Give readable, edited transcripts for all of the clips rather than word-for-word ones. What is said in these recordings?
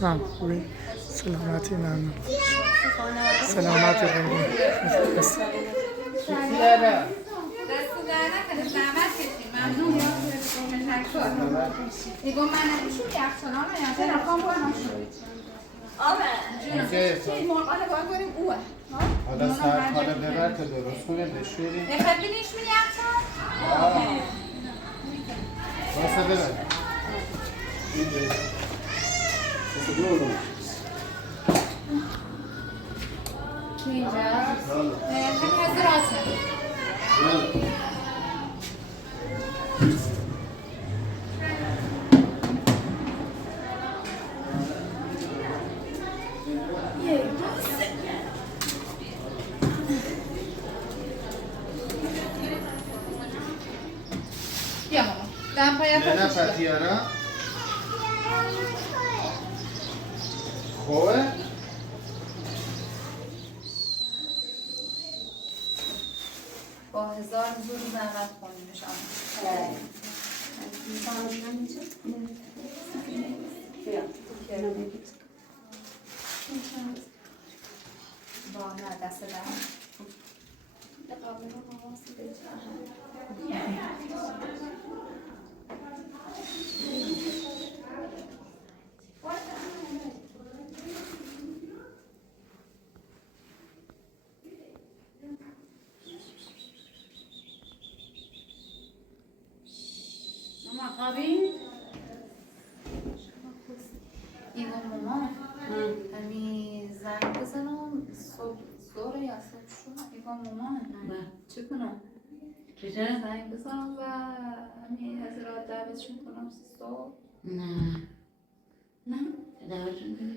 خوبی؟ سلامتی ممنون. سلامتی قربون. حالا ساعت حالا ببر تا درست کنه بشوریم ببینیش می یخچال؟ واسه ببر اینجا همین حضراته بیا ماما دم پایم نه نفر تیارا خوبه؟ با 1000 زور زحمت خوندیمش با نه دست در ایوان ماما همین زنگ بزنم صبح زوره یا صبح شما ایوان ماما چه کنم؟ چطور؟ زنگ بزنم و همین حضرات دعوتشون کنم صبح نه دعوتشون کنی؟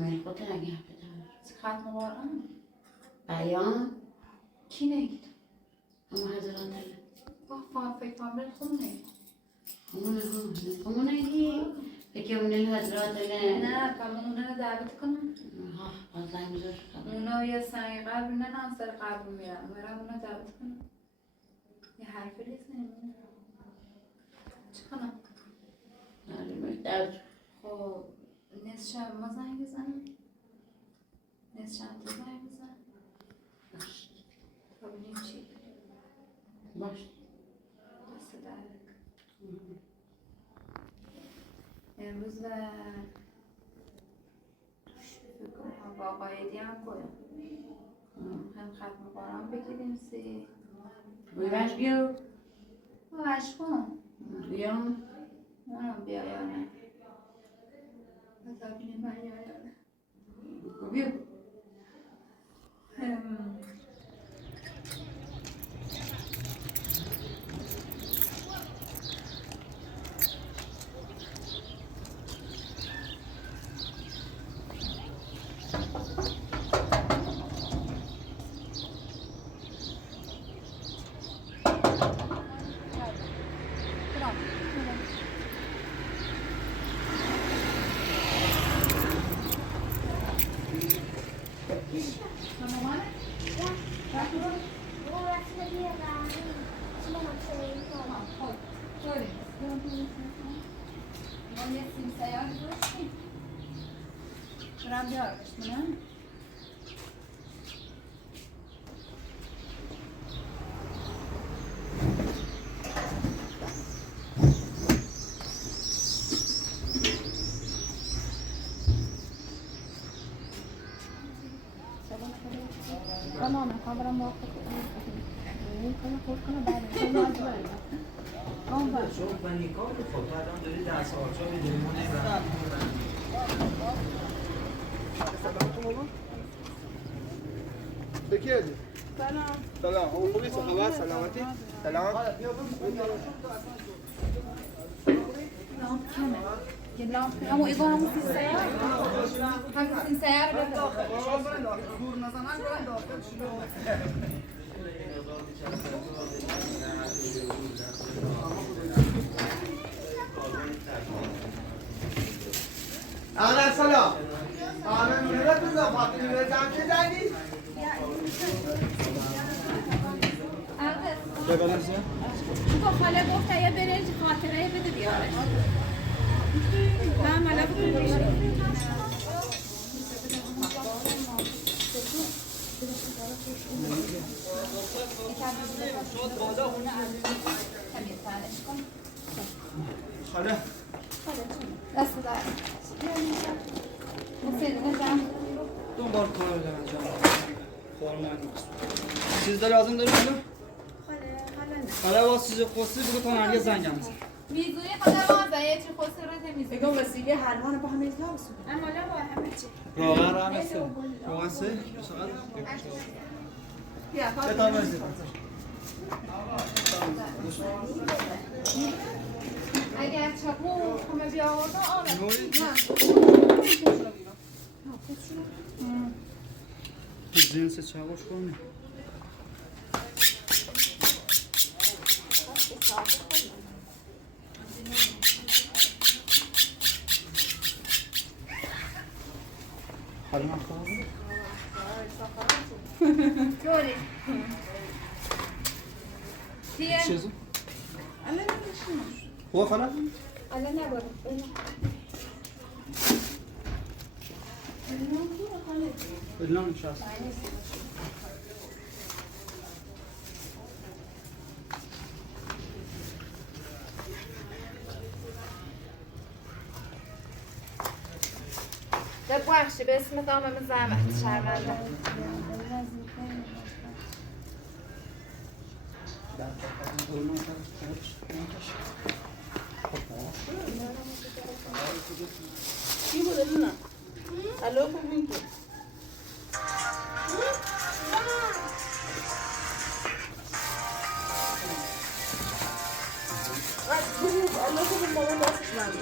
من خود نگه بدم ختم قرآن بیان کی نگید؟ همه حضرات با فکر کنم خود نگید همون نگی فکر اونه حضرات نه فهمم اونه دعوت کنم با زنگ بزار اونا یه سنگ قبل نه سر قبل میرم اونا دعوت کنم یه حرفی بزنیم چه کنم؟ خب نصف شب ما زنگ بزنم نصف شب تو زنگ بزن تا ببینیم چی باش دست درک امروز و با آقایدی هم کنم هم ختم قرآن بگیریم سی بایش بیو باش کن بیام اونم بیا یا نه بذار بینیم من یا نه بیو تمام خبرم موافق کنه خود کنه بعد شوق و نیکا که خب تو الان داری درس آرچا به دلمونه بکیدی؟ سلام سلام خوبی صحبت سلامتی؟ سلام یه لامپ همون ایگو همون سین سیار همون سین سیار بده آنا سلام آنا نورت بزن فاطمی بزن چه زنی؟ تو خاله گفت یه برنج خاطره بده بیارش خاله دست در حسین نجم دنبال کار بدم انجام خورمان چیز داری لازم داری بگم؟ خاله باز چیز خصوصی بگو تا من یه زنگم بزن میزونی خدا واسه یه چی خسته رو تمیز بگم رسیده هرمان با همه اطلاع بسید اما لا با همه چی واقعا هم هست واقعا سه چقدر کتاب بزید اگر چاقو همه بیا آورده آره نوری جنس چاقوش کنه حالا من خواهم جوری چیزو؟ خواه خاله؟ الان نبارم بلان نشست ببخشی به اسم دامم زحمت شرمنده چی بوده لونه؟ الو ببین که الو ببین مامان دستش من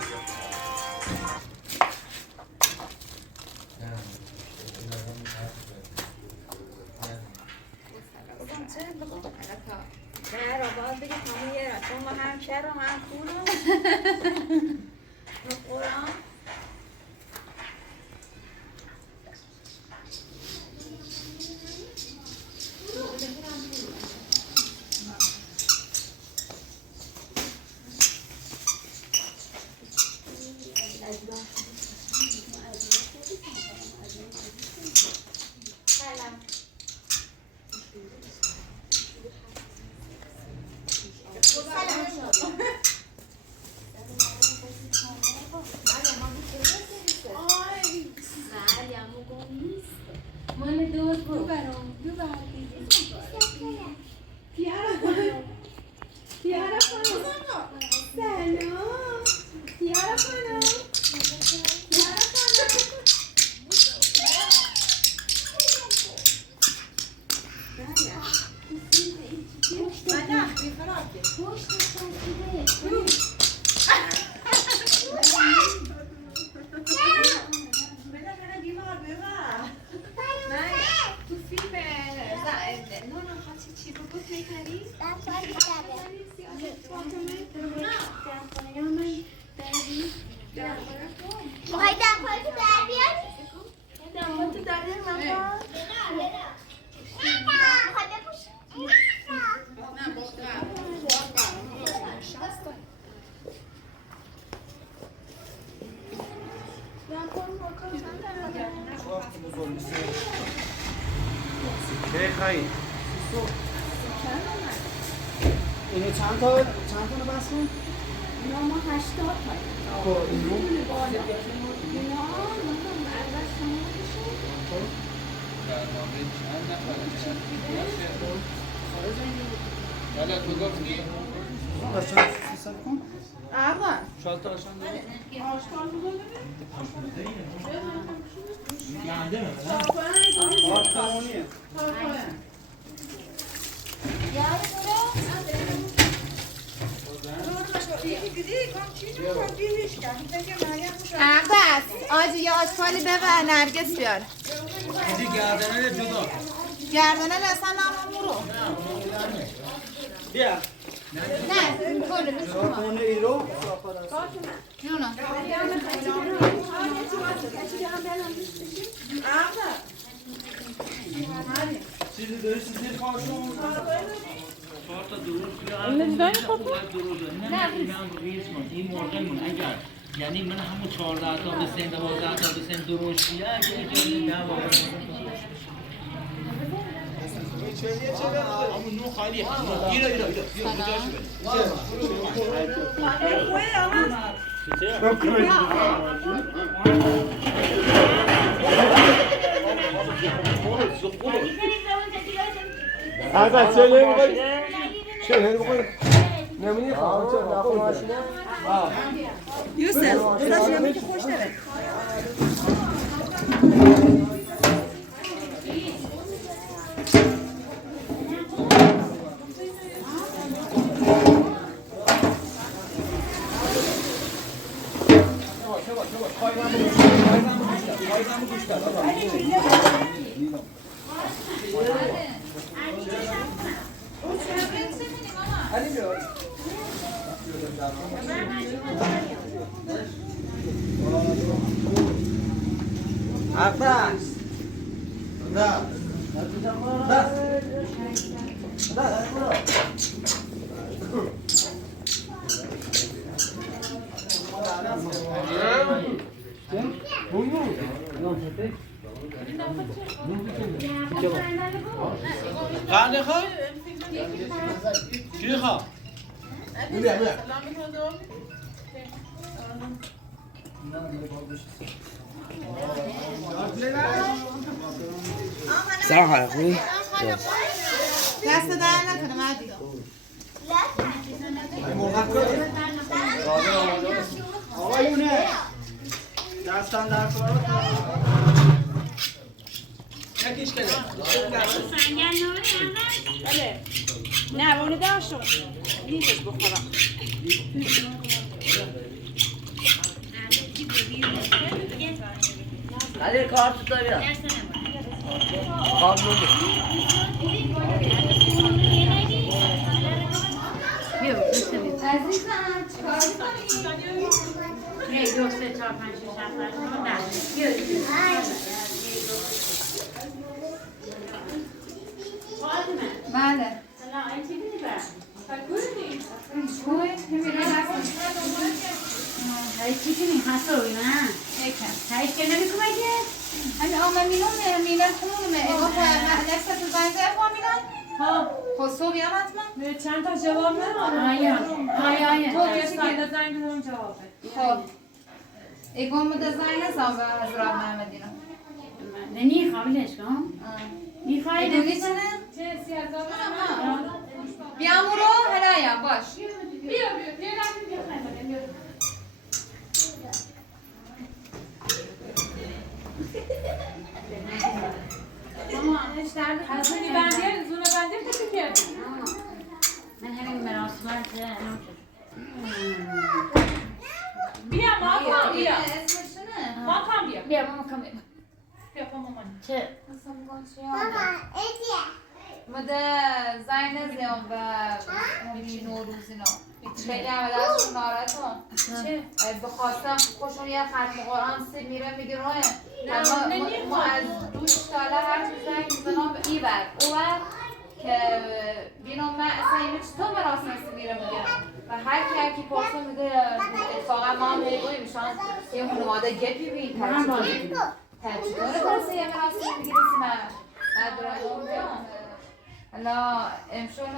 نه را باز بگه همه یه را چون ما هم شهر و هم خونم قرآن میخوای دمپایی تو در بیاری؟ دمپایی تو در بیاری من با؟ میخوای بپوشی؟ چه خواهی؟ اینو چند تا بس کن؟ اینا ما 80 تاییم خب اینو؟ بالا اینا اول شما حالا تو گفتی؟ قشنگ حساب کن اول شاید تا قشنگ داری؟ آشکال بوده گنده میمونه؟ تمامیه اقدس آجی یه آشکالی ببر نرگس بیار اینجا گردنه جدا گردنه اصلا نمامو رو بیا نه کلو شاپونه ایرو جونم چیزی داری چیزی پاشون چهار تا درست بیا این درست نه این ریز کن این مرغمون اگر یعنی من همون 14 تا به سن 12 تا به سن درشت بیاد یکی 10 همون نو خالیه ایرا از چه نمی‌خوای؟ چه نمی‌خوای؟ نمونی خواهد چه نخواه ماشینه؟ یوسف داداش نمی که خوش داره قنده خواه؟ چی خواه؟ سلام علیکم. دست در نکنه مردی آقایونه دستان در کار یکیش کده بله نه اونو داشتم نیستش بخورم علی کارت تو بیا عزیزم چیکار می‌کنی؟ یک دو سه چهار پنج شش هفت هشت نه بله سلام این چی می‌دی بر؟ شوی نمی‌ره هی چی کنی حسابی نه؟ یکم هیچ که نمی‌کنی که؟ همین آقا میلان خونمه اگه نفس تو زنگ زد میلان ها خب صبح یاد حتما چند تا جواب ندادم. آیا تو یه ساعت زنگ بزنم جوابه. خب اگم بده زنگ نزن به حضرت محمدینا نی خواهیش کن؟ می‌خوای میدونی چنه؟ چه سیازده بیام رو هلایم باش بیا رفتیم بیا خیلی بیا. ماما هیچ درد از زونی بندی کسی کردی؟ من همین مراسمات بیا ماما بیا اسمش چنه؟ ماما بیا بیا ماما کم بیا با مامان چه؟ مده زنگ نزدیم به همین نوروز اینا خیلی همه دستشون ناراحتم چه؟ بخواستم خوشون یه ختم قرآن سیب میره میگه روه ما از دوش ساله هر چیز زنگ میزنم به ای بر او بر که بینم من اصلا اینو چطور مراسم سیب میره میگه و هر کی پرسه میگه اتفاقا ما هم هیگوی میشن یه خانواده گپی بین تجداره پرسه یه مراسم میگه بسی من درانم بیام حالا امشون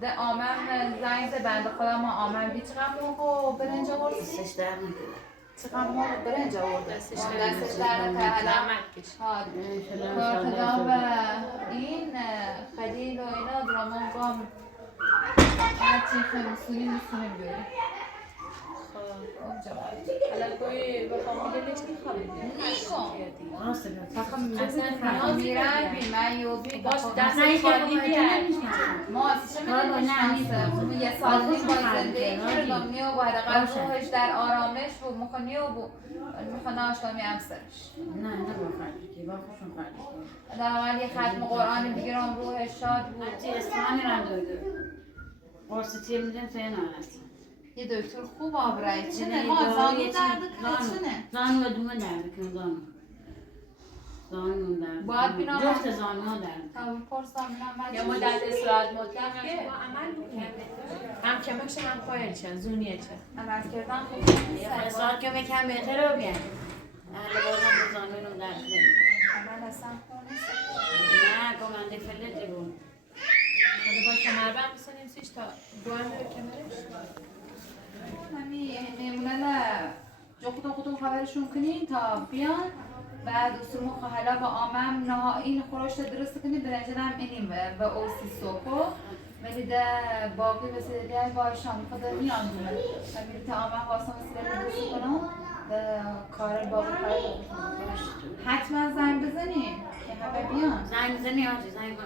ده آمن زنگ ده بنده خدا ما آمن بی چقدر موقع برنج آورد؟ سش در نکنه چقدر موقع برنج آورد؟ دستش در نکنه حالا خدا و این خلیل و اینا درامون گام هرچی خیلی میسونه بیاری حالا کوی به فامیلی نیستی ما میرن بی من یوبی باش دست خالی بیار ما اصلا میدونیم یه سال نیم با زندگی کردم نیو باید قبلش در آرامش بود میخواه نیو بود میخواه ناشتامی همسرش نه باید که با خوشم خواهد در اول یه ختم قرآن بگیرم روحش شاد بود چی اسمانی رم دویده قرص تیر میدن توی نارست یه دکتر خوب آبرای چنه ما زانو درد کنه چنه زانو و دومه درد کنه زانو زانون در باید بینام جفت زانون در تا بپرسم بینام یا مدت استراحت مطلق که عمل هم کمکش هم خواهرشن زونیه چه عمل کردن خوب اصرار که بکن بهتره رو بیان اهل بازم به زانون در عمل اصلا خوب نیست نه گمنده فلتی بود حالا با کمربند بسنیم سیش تا دو هم به کمرش همین میمونه خودتون خبرشون کنین تا بیان بعد اصول حالا با آمم نهایی خورش درست کنیم برنجنم اینیم به اوسی سوپو ولی ده باقی بسیاری با شام خود میان دونه همین تا آمم واسه مسئله درست کنم کار باقی حتما زنگ بزنیم که همه بیان زنگ بزنی آجی زنگ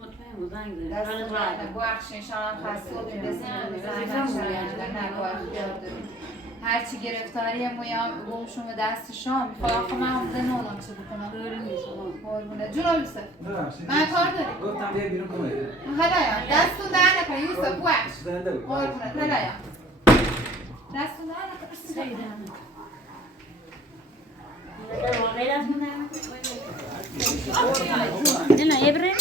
مطمئن بود زنگ بزنی دست برده بخشیشان هم خسته و هرچی گرفتاری مویم گوشم و دستشان میخواه آخه من همونده نونم چه بکنم دوری نیست قربونه جونو یوسف من کار داریم گفتم یه بیرون کنه هلایا دستون در نکنه یوسف بخش قربونه هلایا دستون در نکنه خیلی واقعی دست مونم نه نه ابره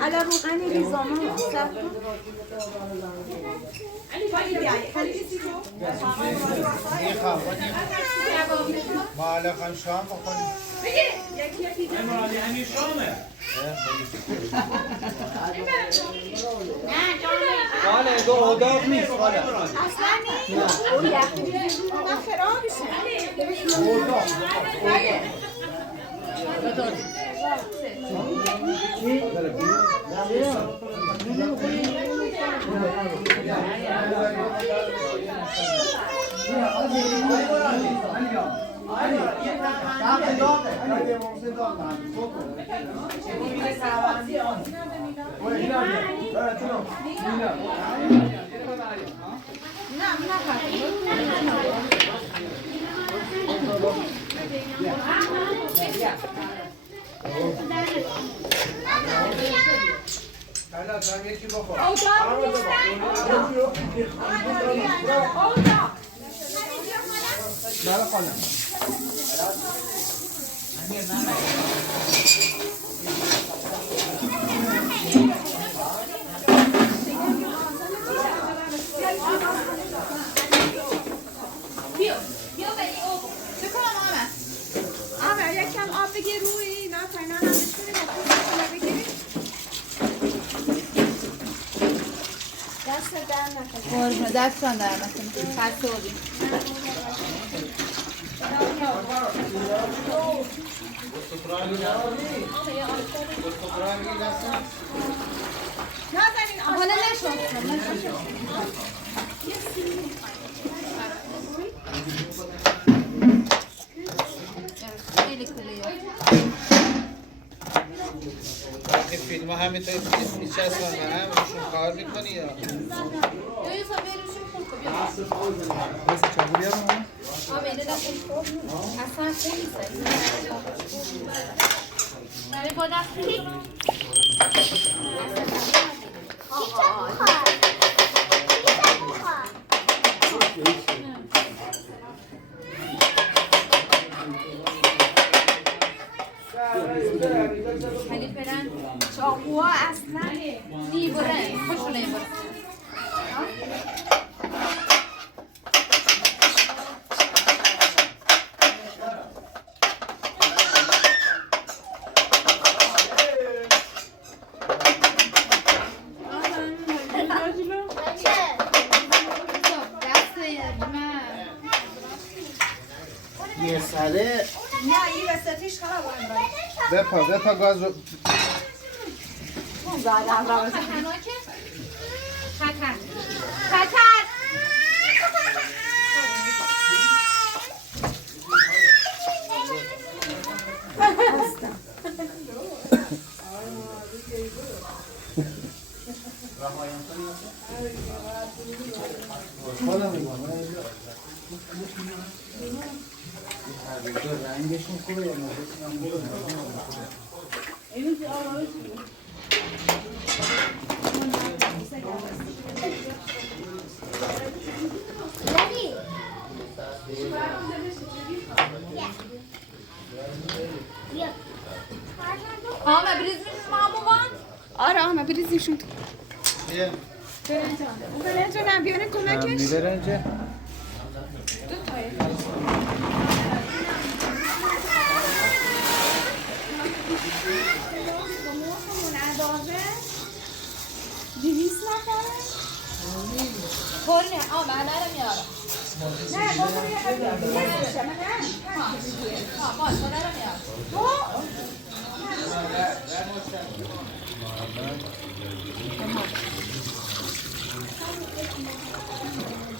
على روغن ریزاما ما علیکم شام بخوریم امرالی همین شامه خاله دو اداق نیست خاله اصلا نیست اون یخی من خرابشه حالا تو یکی بخور بله خانم بیا بری او چه کنم آمه یکم آب بگیر روی نه پاینا نمیش کنیم بگیریم دست در نکنیم قربونه دستان در نکنیم خسته بودیم حالا نشد خیلی کلیه وقتی فیلم ها همینطور میچسبن و همشون کار میکنی یا یوسف بیروشون خود کن بیا بس چاقو بیارم آمینه دستش خوب اصلا خوب نیست برای با دستی خیلی پرن چاقوها اصلا نیبرن خوشو نیبرن یه سره نه این وسطیش خراب بپا گاز رو خطر رنگشون خوبه یا آمه بریزیم ماموان آره آمه بریزیمشون تو یه برنج رو بیانه کمکش برنجه دیویس نفره خورنه آمه همه رو میارم نه بازم یه قدر نمیشه من باش خدا رو میارم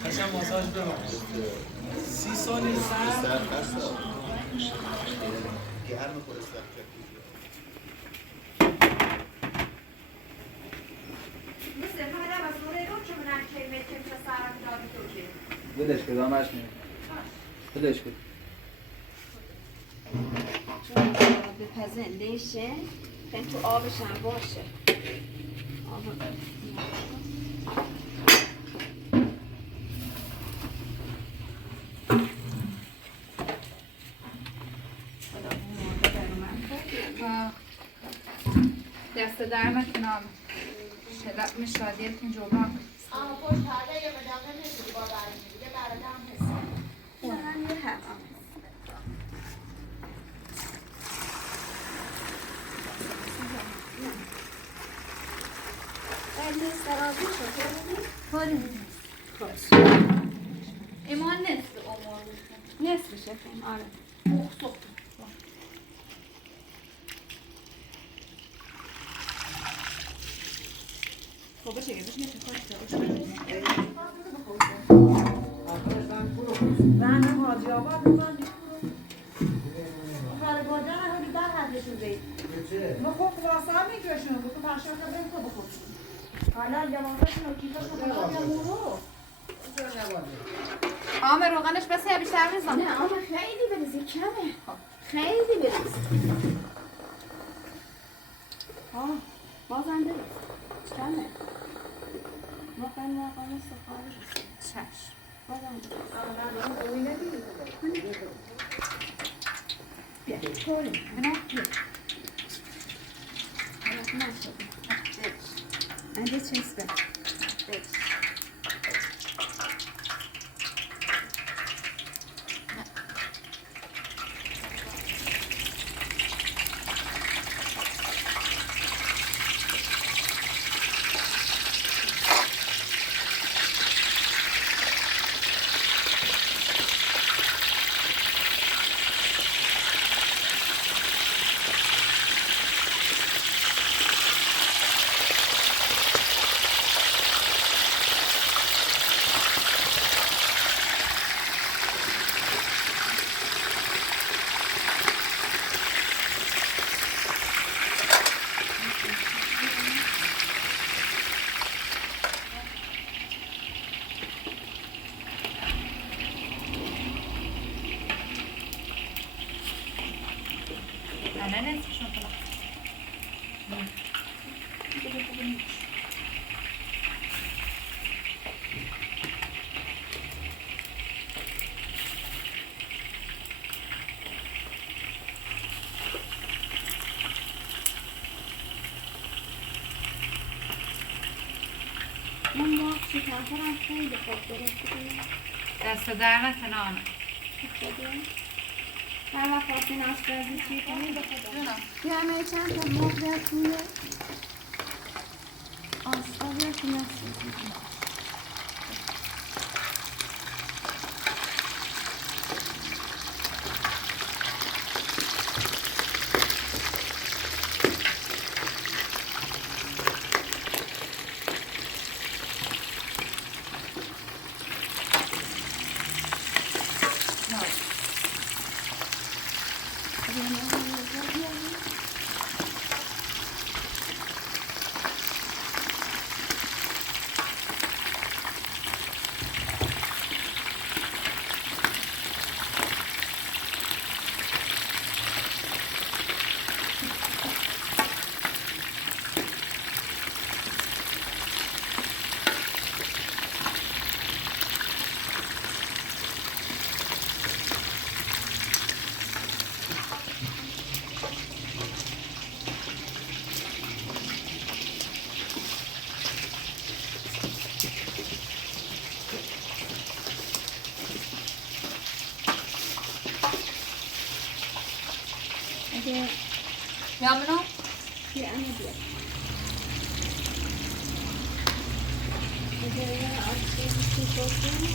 قشنگ ماساژ ببر 30 ثانیه سر بدش که دامش میاد بدش که بپزنده شه خیلی تو آبش هم باشه دست در نکنم شلق میشادیر کن جوبان اما پشت هرده یه مدامه نمیدی با برمی دیگه برده هم حساب اونم یه حقام ایمان نصف امور نصف شکم آره خب بشه بشه زن حاجی آباد بزن خاله گادن هم بیدن حدشون بید نخوک واسه هم میکشون بکن پرشن خبرم تو بخور حالا جوانتاشون و کیفاشون خدا یا مورو آمه روغنش بس یا بیشتر میزم نه آمه خیلی بریزی کمه خیلی بریز بازم بریز کمه مقام سفارش چشم بازم بیا طوری بنا بیا انده چسبه من با شکرم خیلی خوب درست کنم دست در نکنه آمه هر وقت خواستین آشپزی چی کنید بیا همه چند تا مرغ بیاد توی آشپزی رو که نسید اگه یا منو بیا اما بیا اگه آسیبی بکنم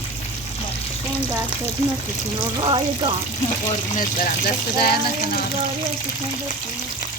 اون در خدمتتون و رایگان قربونت برم دست در نکنم باری ازتون بکنم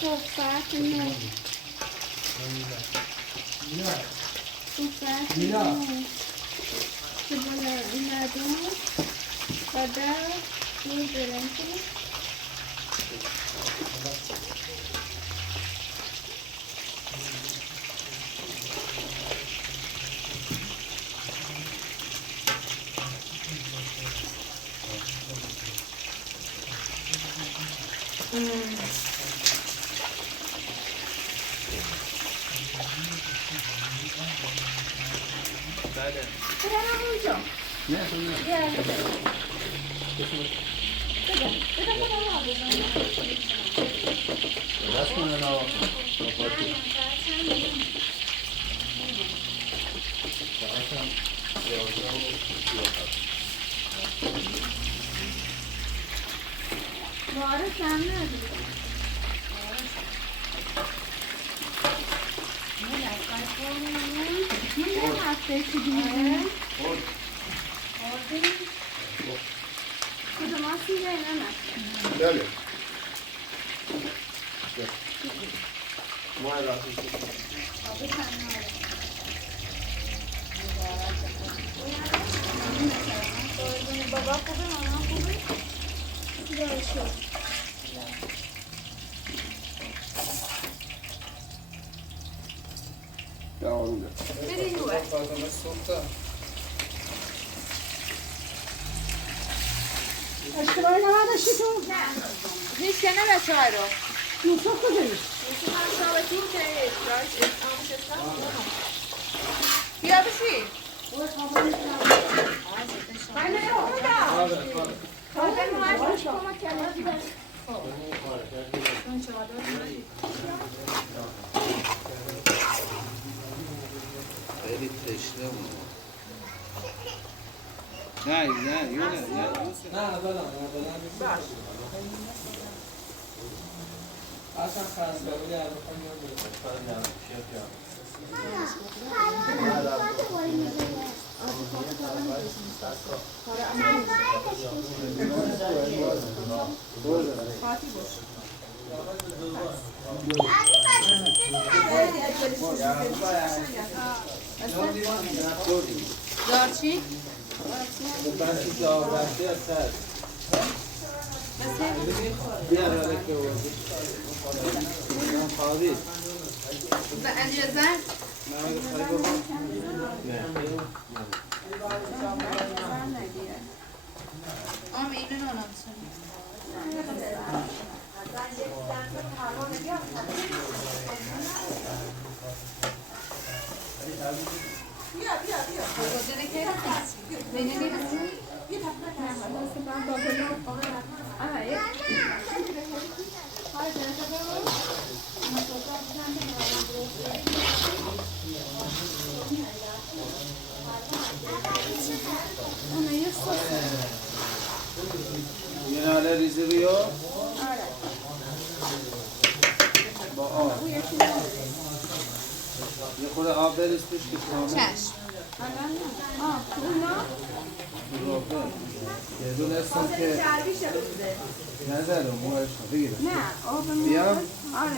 تو ساعت 9 ساعت 9 که بالا ندون بعد دور برنگی وارث هم نداره من هفته که دیگه کدوم آسیبه نه بله ما راستی بابا خوبه مامان خوبه داشو یا آروم بریم رو اشتباهی نداشتی تو؟ هیچ که نمیشه های رو یوسف کجایی؟ بیا بشی خیلی تشنه بود. نه یونه نه اصلا خسته بودی از دارچی؟ زن اینو نانم یه ناله ریزی بیو با آب یه خورده آب بریز توش که کامل چشم یه دونه استم که نزدم موهش رو بگیرم نه آب بیام آره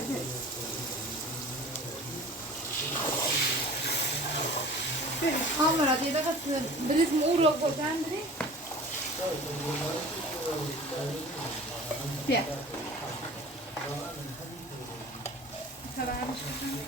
مراد یه دقیقه بریز مو رو بودن بری بیا خبرش بکنم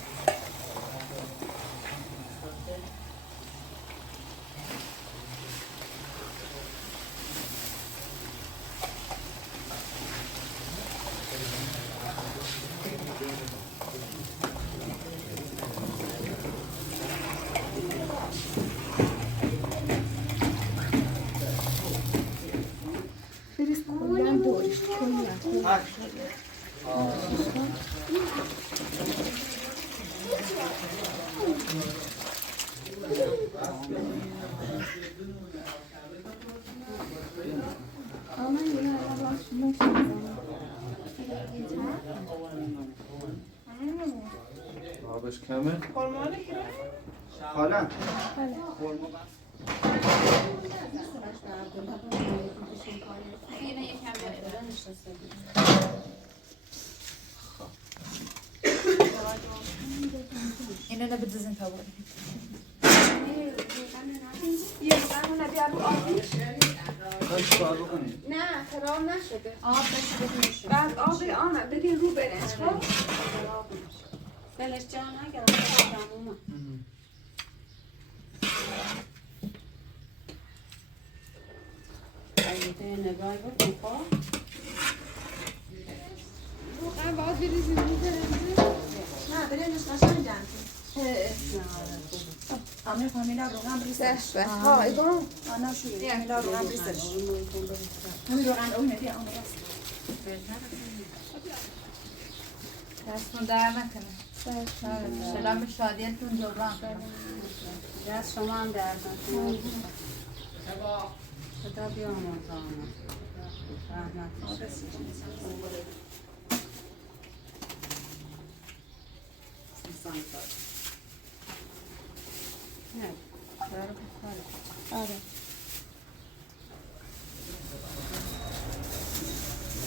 Ama yine araba şunu آبش کمه؟ خورمانه که حالا اینو نبدزن تا بود یه قهوه بیار رو آبیش چیکار بکنی؟ نه خراب نشده آب بشه بعد آب آن بدین رو برنج خب دلش جا نگرم تمومه اگه نگاهی بکن خب واقعا باید بریزیم رو برنج نه برنجش قشنگن همه فامیلا روغن بریزش ها ایگون آنا شو فامیلا روغن بریزش همین روغن اون ندی آن راست دستون در نکنه سلام شادیتون جبران دست شما هم درد نکنه خدا بیامرزانه رحمت آره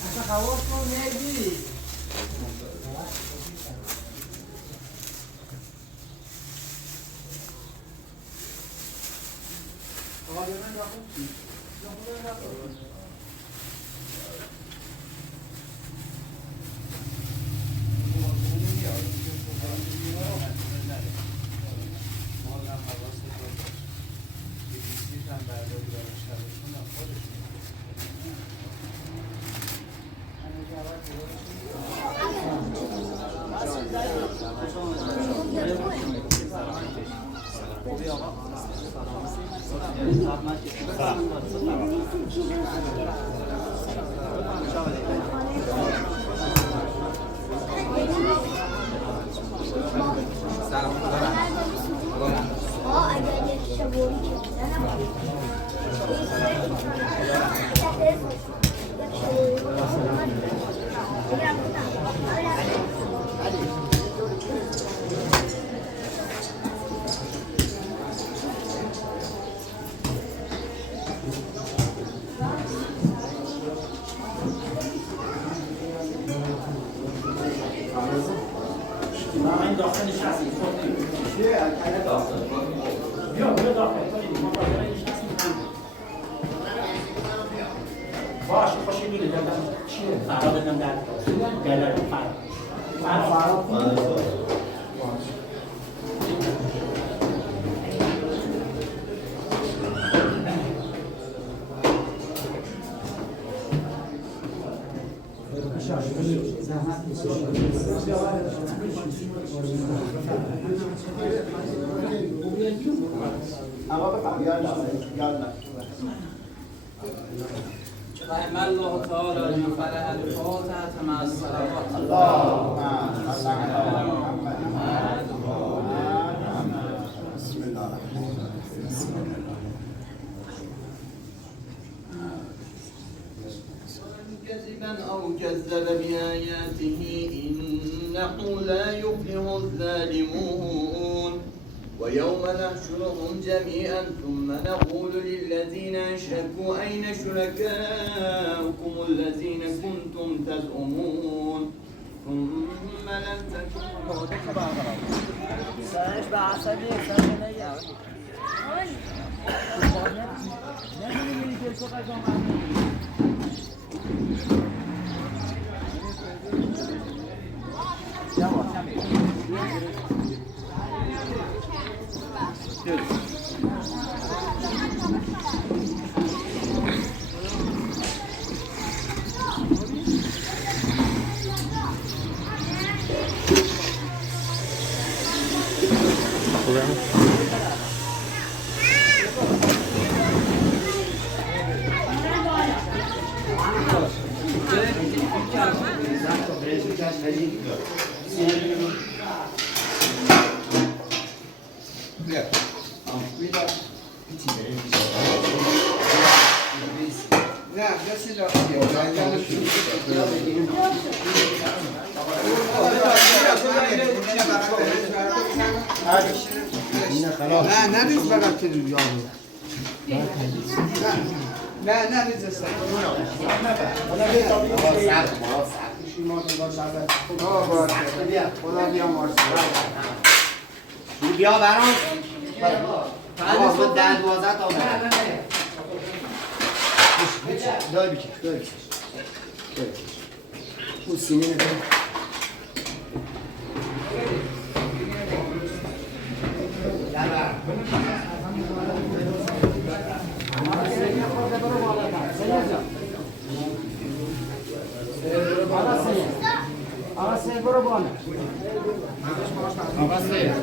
اصلا حواس کن نگی من داخل نشستیم بیا داخل باش خوشی میگه چیه؟ فرا بدم در گلر فرا رحم الله تعالی من فرح الفاتحة مع الصلوات بسم الله كذبا أو كذب بآياته إنه لا يفلح الظالمون ويوم نحشرهم جميعا ثم نقول للذين أشركوا أين شركاؤكم الذين كنتم تزعمون ثم لم تكونوا نه ریز بقید که یارو نه ریز است خدا بیا مارسی بیا برام با 10-12 تا دای بکش اون سینه نکنه آقا سه برو بالا. آقا سه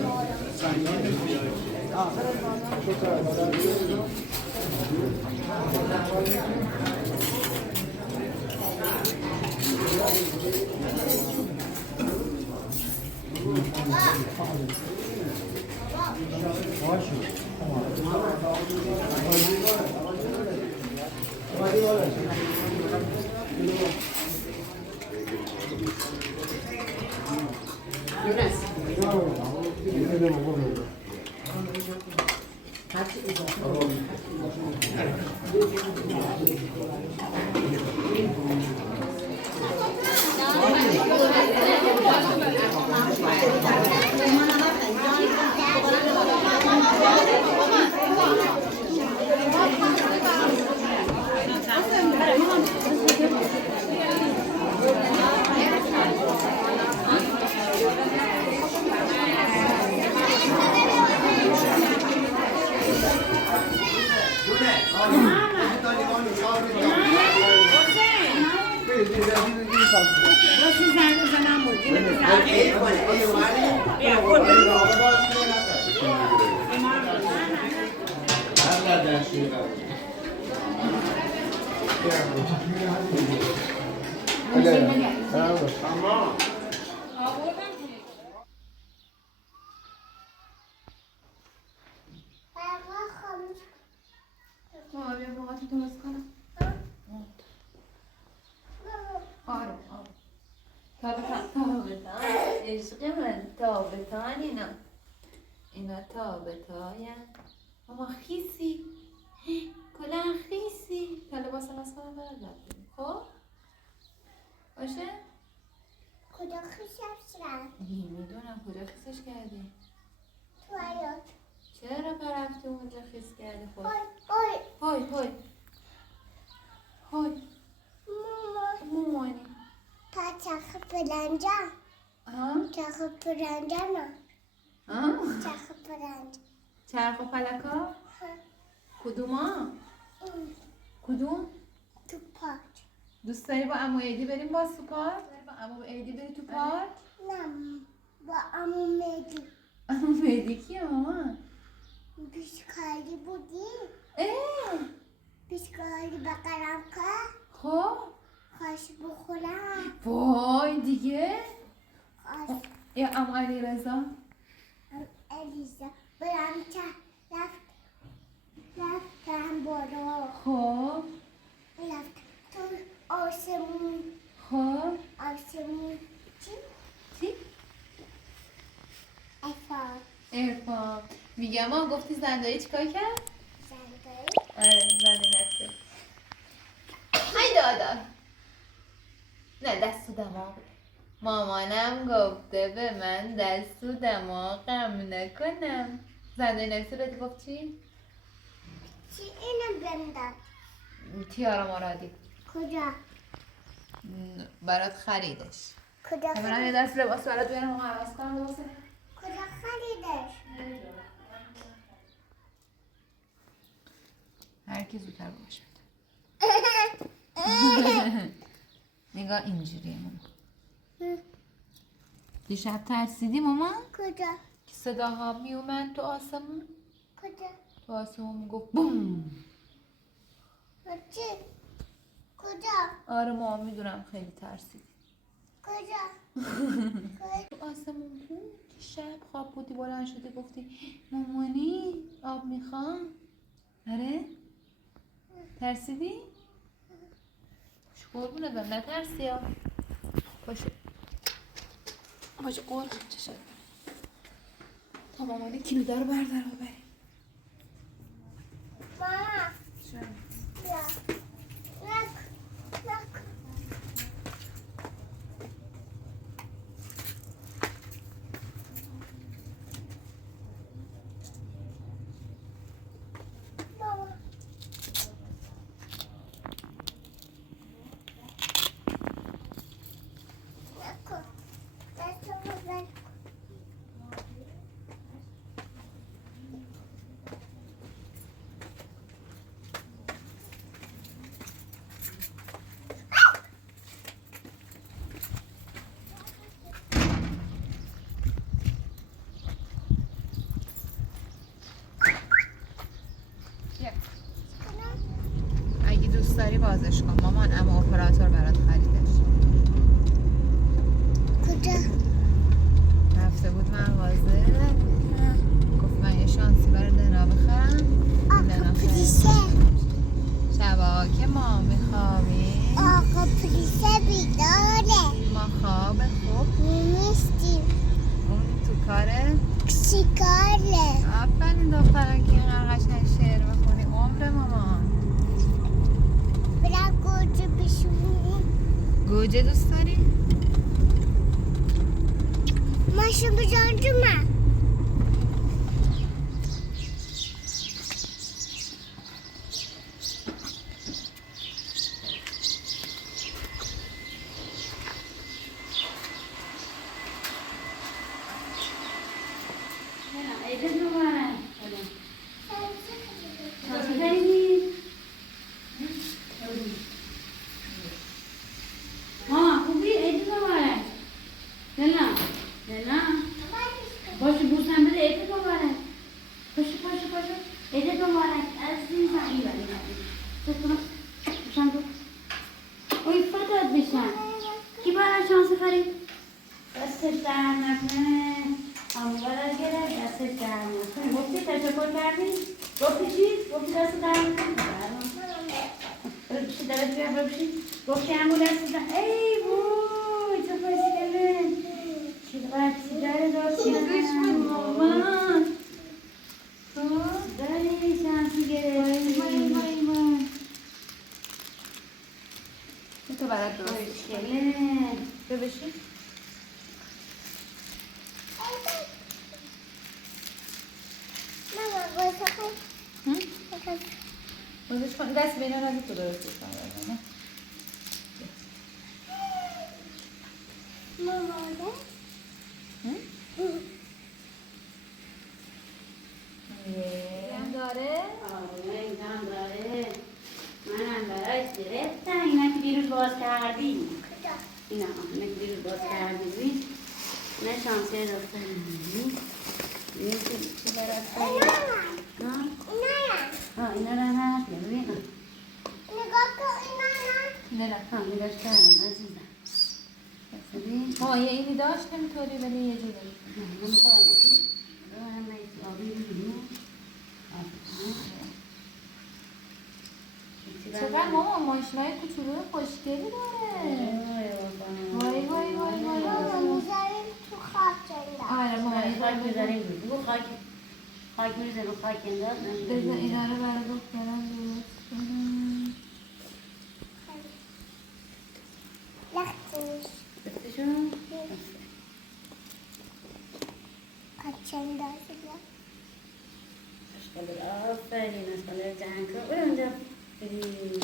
اینا تابتاین اما خیسی کلاه خیسی تا لباس مسخره برداریم خب باشه کجا خیسش کرد؟ میدونم کجا خیسش کردی تو حیات چرا پرفته اونجا خیس کردی خب های های مامانی تا چخ پلنجا چخ پلنجا نه چخ پلنجا چرخ و فلکا کدوما کدوم تو پاک دوست داری با عمو عیدی بریم باز تو پارک با عمو عیدی بری تو پارک نه با عمو مهدی عمو مهدی کیه مامان پیشکاری بودی اه پیشکاری بقرم که خب خواش بخورم وای دیگه خواش یا عمو علیرضا الیزا برم که رفتم بالا خب رفت تو آسمون خب آسمون چی ارفان میگم ما گفتی زندایی چیکار کرد زندایی نفسه ای دادا نه دست و دماغ مامانم گفته به من دست و دماغم نکنم زندایی نفسه بهت گفت چی؟ چی اینو بندد تیارا مرادی کجا برات خریدش کجا من یه دست لباس برات بیارم و عوض کنم لباس کجا خریدش هر کی زودتر باش نگاه اینجوریه مامان دیشب ترسیدی مامان کجا که صداها میومد تو آسمون کجا تو آسمون میگفت بوم چی کجا آره مامان میدونم خیلی ترسیدی تو آسمون بود شب خواب بودی بلند شدی گفتی مامانی آب میخوام. آره؟ ترسیدی؟ قربونت برم نترسی ها. باشه قربون چشم. تا مامانی کلیدا رو بردار و بریم. ماما بیا اگه دوست داری بازش کن مامان، اما اپراتور برات خریدش. کجا؟ رفته بود مغازه گفت من یه شانسی برای دنا بخرم. آقا پریسه شبا که ما میخوابیم آقا پریسه بیداره ما خواب خوب نیستیم اون تو کاره چی کاره؟ آفرین دختران که اینقدر قشنگ شعر بخونی عمر مامان. برم گوجه بشونیم گوجه دوست داری؟ ماشون بجان جمعه عیدت مبارک. تازه داریم. ماما خوبی؟ عیدت مبارک. دلنا باشه بوسم بده. عیدت مبارک. باشه عیدت مبارک عزیزم. این بسم بوسم دو. اوی فرداد بشم. کی برای شانس خرید؟ دستش در نکنه. برای گره دستش در نکنه. گفتی تشکر کردی؟ گفتی چی؟ گفتی دست در نکنه. برو بشی درست بیا برو بشی. گفتی همون دست در ای وای چه خوشگله. چقدر سیگاره داشتی مامان. داری شانسی گرفتی. وای تو برات درست خوشگله. بیا بشی. ماما بازه خواهد بازش کن دست بینا رو تو درست بشن. ماما هم داره؟ این هم داره. منم برایش گرفتم. اینا که دیروز باز کردی. اینا که دیروز باز کردی. اینا شانسی داشتن. چی برات خرید؟ اینا رو هست. ببین. نگاه کن اینا نه نگاش کردم عزیزم. ببین. ما یه اینی داشت نمیطوری ولی یه جوری نمیخوام بکنی. همه آبی می‌بینی. چقدر ماما ماشینای کوچولو خوشگلی داره. وای میذاریم تو خاک جنده آره ماما خاک می‌ذاریم رو خاک می‌ریزیم رو خاک انداز بذار اینا رو برای دخترم درست کنم. لختیش بستشون خاک جنده زیاد آفرین اشکاله جهان کن برو اونجا بریم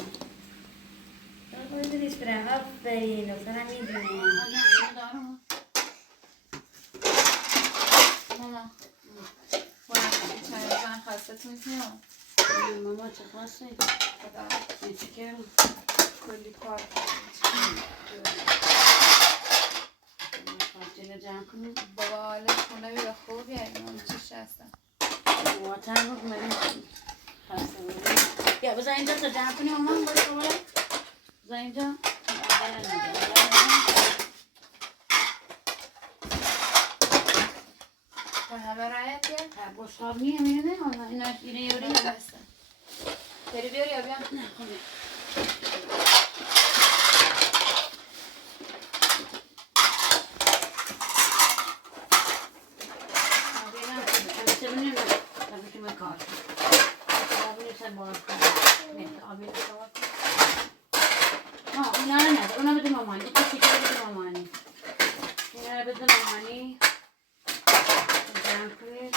برو دریش برم آفرین دخترم میدونه ماما من خواستتون کنم ماما چه خواسته؟ خدا چی کردم؟ کلی کار خواستیل جمع کنیم بابا حالش خونه بیره خوب یعنی من چیش هستم ماما چند بود مریم خواسته بودیم یا بذار اینجا تا جمع کنیم ماما باید بابا بذار اینجا همه رایت بیار بشقاب نیه میره نه اینه یوری هستن بری بیار یا بیام نه خوبه اونا بده مامانی تو چیکار بده مامانی اینا رو بده مامانی جمع کنید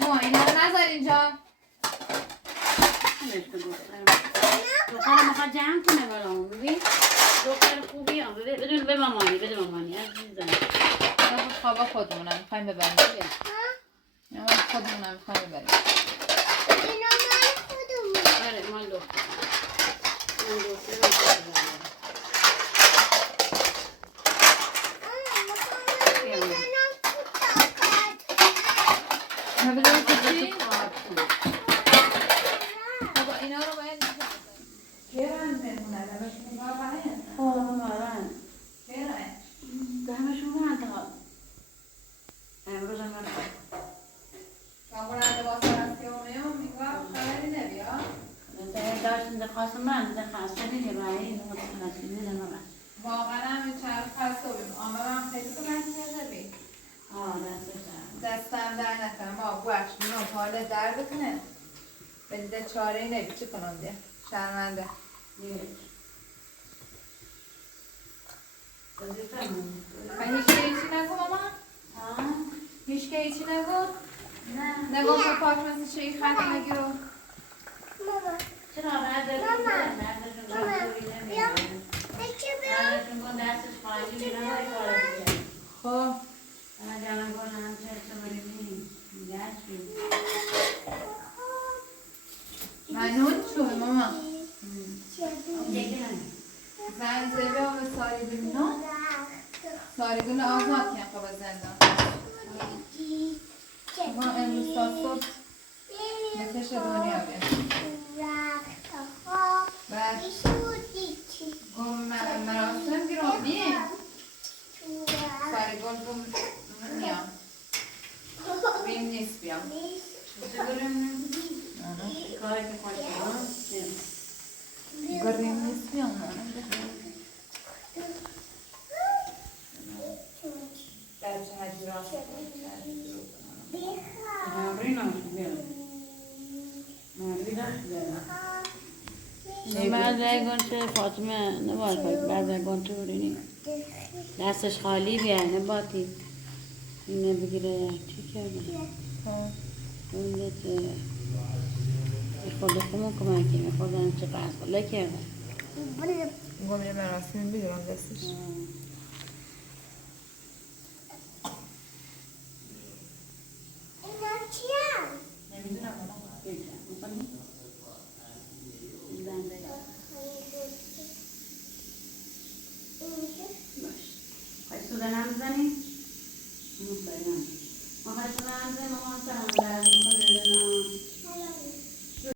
ما اینا رو نذار اینجا دختر میخواد جمع کنه برامون ببین دختر خوبی هم بدون به مامانی بده مامانی عزیزم اینا خوابا خودمونم میخوایم ببریم اینا خودمونم میخوایم ببریم اینا مال خودمون. آره مال دختر من دختر بذاریم کجی؟ بابا اینا رو باید گرن بمونه بهشون نگاه کنه مارن گرن به همشون رو انتقال امروز هم کامون لباس هستی و میام میگم خبری نبیا داشتن دخواست من دخواست دیگه برای این متخلصی میدم واقعا هم چند خسته بیم آمه من خیلی کمک کرده بیم دستم در نکنم گوش منو حال در بکنه بدیده چاره ای نبی چه کنم دیگه شرمنده هیچ که ایچی نگو ماما؟ هیچ که ایچی نگو؟ نه نگو که پاک مثل چه ای خط نگیرو ماما چرا بعد خب منون چوه ماما زن زبه و ساری ببینو ساری دونه آزاد کن خواب زندان ما امروز تا صبح نتش دنیا بیم بعد مراسم گیرم بیم ساری گل بوم میام بیم نیست بیام گریم نیست بیام درچه هجران بعد گنچه فاطمه نباید باید بعد گنچه برینی دستش خالی بیه نباتی اینه بگیره چی کرده اونده خود خودمون کمکی خودم چه قرص بله کرده گم یه مراسمی بگیرم دستش اینا چیه؟ نمیدونم خواهی سودن هم بزنیم؟ ما خواهی سودن هم بزنیم ما خواهی سودن هم بزنیم